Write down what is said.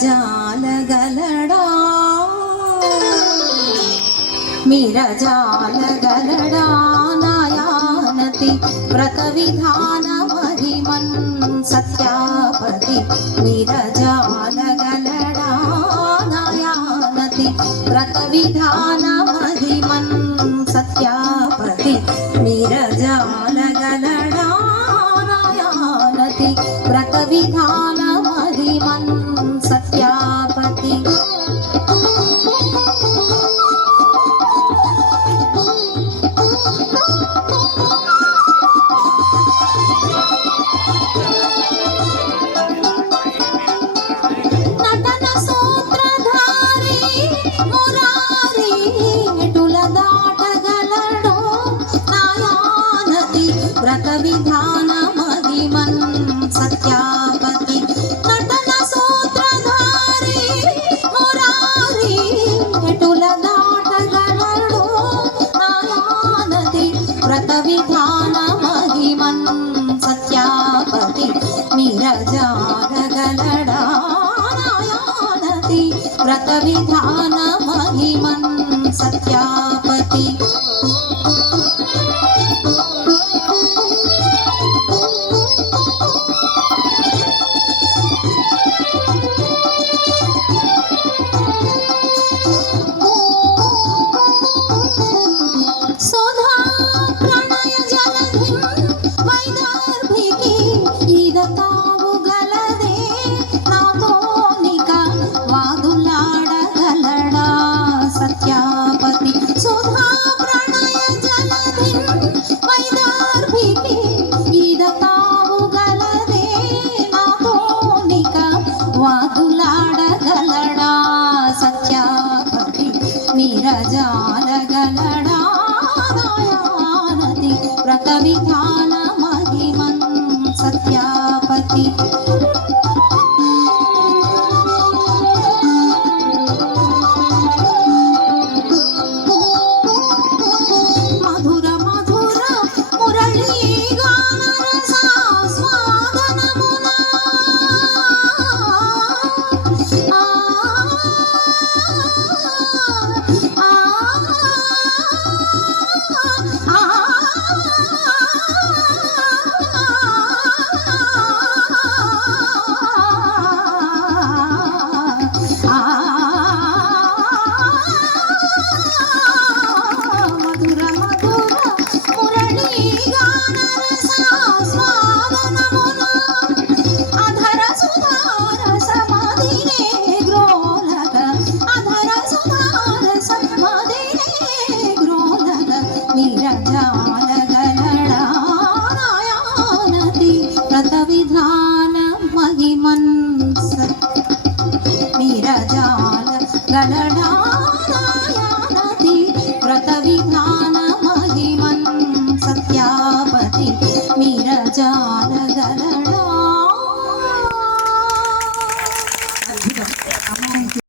మిరజాలగలడా మిరజాలగలడా నాయానతి వ్రత విధాన మహిమన్ సత్యాపతి మిరజాలగలడా నాయానతి వ్రత విధాన మహిమన్ సత్యాపతి మిరజాలగలడా నాయానతి వ్రత విధాన మహిమన్ సత్యాపతి వ్రత విధాన మహిమన్ సత్యాపతి నటన సూత్రధారి మురారి ఎటుల దాటగలడు నాయానతి వ్రత విధాన మహిమన్ సత్యాపతి మిరజాలగలడా నాయానతి వ్రత విధాన మహిమన్ సత్యాపతి